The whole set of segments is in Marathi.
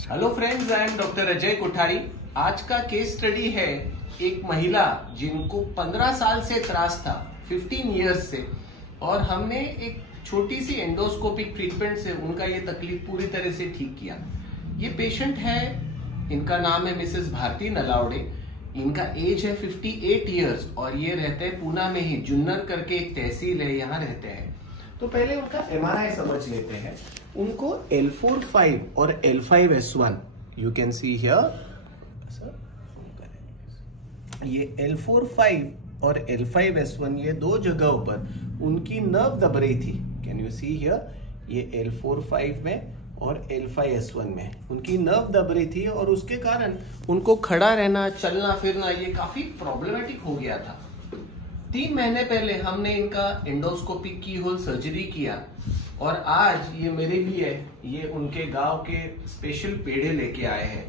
Hello friends, I am doctor Ajay Kothari. आज का केस स्टडी है एक महिला जिनको 15 साल से त्रास था, 15 इयर्स से, और हमने एक छोटी सी एंडोस्कोपिक ट्रीटमेंट से उनका ये तकलीफ पूरी तरह से ठीक किया। ये पेशेंट है, इनका नाम है मिसेस भारती नलावड़े। इनका एज है 58 इयर्स और ये रहते हैं पूना में ही, जुन्नर करके एक तहसील है, यहाँ रहते हैं। तो पहले उनका MRI समझ लेते हैं। उनको L4-5 और L5-S1 you can see here, ये L4-5 और L5-S1 ये दो जगहों पर उनकी नर्व दब रही थी। कैन यू सी हियर, ये L4-5 में और L5-S1 में उनकी नर्व दब रही थी और उसके कारण उनको खड़ा रहना, चलना फिरना ये काफी प्रॉब्लमेटिक हो गया था। 3 महीने पहले हमने इनका एंडोस्कोपिक की होल सर्जरी किया और आज ये मेरे लिए ये उनके गांव के स्पेशल पेड़े लेके आए हैं।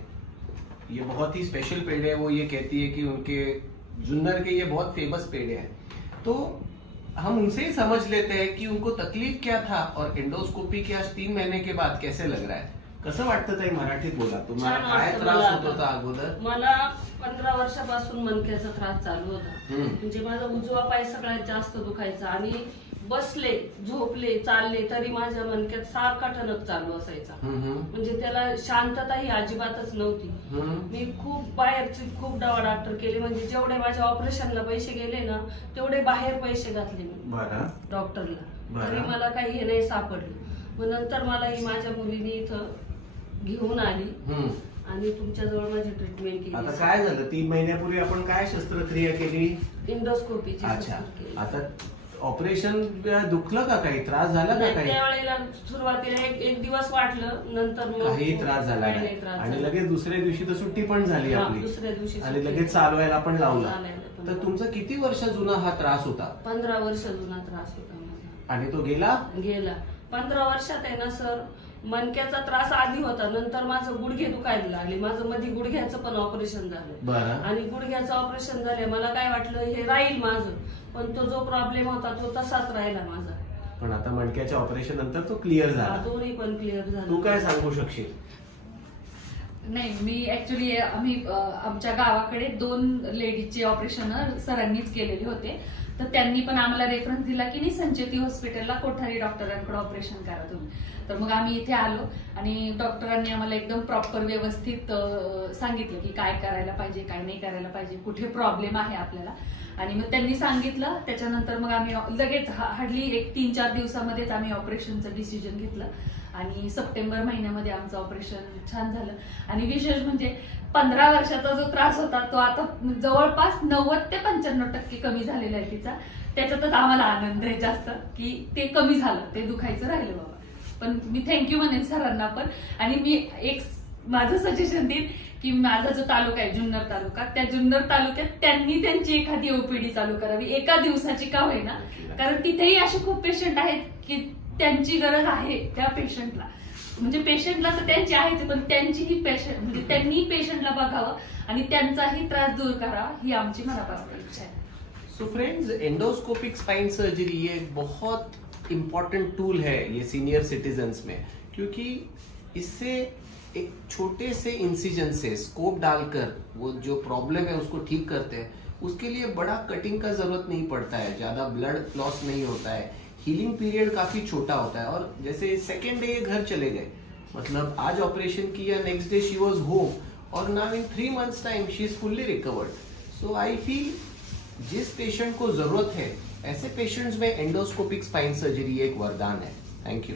ये बहुत ही स्पेशल पेड़े हैं। वो ये कहती है कि उनके जुन्नर के ये बहुत फेमस पेड़े हैं। तो हम उनसे ही समझ लेते हैं कि उनको तकलीफ क्या था और एंडोस्कोपी के आज 3 महीने के बाद कैसे लग रहा है। कसं वाटतं ताई, मराठीत बोला, तुम्हाला काय त्रास होत होता अगोदर? मला 15 वर्षापासून मणक्याचा त्रास चालू होता। म्हणजे माझा उजवा पाय सगळ्यात जास्त दुखायचा आणि बसले, झोपले, चालले तरी माझ्या मणक्यात सारखा ठणक चालू असायचा। म्हणजे त्याला शांतता ही अजिबातच नव्हती। मी खूप बाहेरची खूप डॉक्टर केले, म्हणजे जेवढे माझ्या ऑपरेशनला पैसे गेले ना तेवढे बाहेर पैसे घातले मी डॉक्टरला, तरी मला काही हे नाही सापडलं। मग नंतर मला ही माझ्या मुलीने इथं घेऊन आली आणि तुमच्याजवळ माझी ट्रीटमेंट केली। आता काय झालं, 3 महिन्यापूर्वी आपण काय शस्त्रक्रिया केली? एंडोस्कोपीची। अच्छा, आता ऑपरेशन दुखलं का, काही त्रास झाला का? काही त्यावेळेला सुरुवातीला एक दिवस वाटलं, नंतर काही त्रास झाला आणि लगेच दुसऱ्या दिवशी तर सुट्टी पण झाली आपली, दुसऱ्या दिवशी आणि लगेच चालवायला पण लावला। तर तुमचा किती वर्ष जुना हा त्रास होता? 15 वर्ष जुना त्रास होता माझा। आणि तो गेला 15 वर्षात आहे ना सर। मणक्याचा त्रास आधी होता, नंतर माझं गुडघे दुखायला लागले। माझं मध्ये गुडघ्याचं पण ऑपरेशन झालं आणि गुडघ्याचं ऑपरेशन झालं, मला काय वाटलं हे राहील माझं, पण तो जो प्रॉब्लेम होता तो तसाच राहिला माझा। पण आता मणक्याच्या ऑपरेशन नंतर तो क्लिअर झाला, दोन्ही पण क्लिअर झाला। तू काय सांगू शकशील? नाही, मी ऍक्च्युली आम्ही आमच्या गावाकडे 2 लेडीजचे ऑपरेशन सरांनीच केलेले होते, तर त्यांनी पण आम्हाला रेफरन्स दिला की नाही संचेती हॉस्पिटलला कोठारी डॉक्टरांकडे ऑपरेशन करा तुम्ही। तर मग आम्ही इथे आलो आणि डॉक्टरांनी आम्हाला एकदम प्रॉपर व्यवस्थित सांगितलं की काय करायला पाहिजे, काय नाही करायला पाहिजे, कुठे प्रॉब्लेम आहे आपल्याला। आणि मग त्यांनी सांगितलं, त्याच्यानंतर मग आम्ही लगेच हार्डली 1-3-4 दिवसामध्येच आम्ही ऑपरेशनचं डिसिजन घेतलं आणि सप्टेंबर महिन्यामध्ये आमचं ऑपरेशन छान झालं। आणि विशेष म्हणजे 15 वर्षाचा जो त्रास होता तो आता जवळपास 90 ते 95% कमी झालेला आहे तिचा। त्याच्यातच आम्हाला आनंद आहे जास्त की ते कमी झालं, ते दुखायचं राहिलं बाबा। पण मी थँक्यू म्हणेन सरांना पण। आणि मी एक माझं सजेशन देईन की माझा जो तालुका आहे जुन्नर तालुका, त्या जुन्नर तालुक्यात त्यांनी त्यांची एखादी ओपीडी चालू करावी, एका दिवसाची का होईना, कारण तिथेही असे खूप पेशंट आहेत की त्यांची गरज आहे त्या पेशंटला। म्हणजे पेशंटला तर त्यांची आहेच, पण त्यांचीही पेशंट म्हणजे त्यांनी पेशंटला बघावं आणि त्यांचाही त्रास दूर करावा, ही आमची मनापासून इच्छा आहे। So friends, endoscopic spine surgery ये बहुत इम्पोर्टेंट टूल है ये सीनियर सिटीजन्स में, क्योंकि इससे एक छोटे से इंसिजन से स्कोप डालकर वो जो प्रॉब्लम है उसको ठीक करते हैं। उसके लिए बड़ा कटिंग का जरूरत नहीं पड़ता है, ज्यादा ब्लड लॉस नहीं होता है, हीलिंग पीरियड काफी छोटा होता है। और जैसे सेकेंड डे ये घर चले गए, मतलब आज ऑपरेशन किया, next day she was home, और now in 3 months time she is fully recovered. So I feel जिस पेशेंट को जरूरत है, ऐसे पेशेंट्स में एंडोस्कोपिक स्पाइन सर्जरी एक वरदान है। Thank you.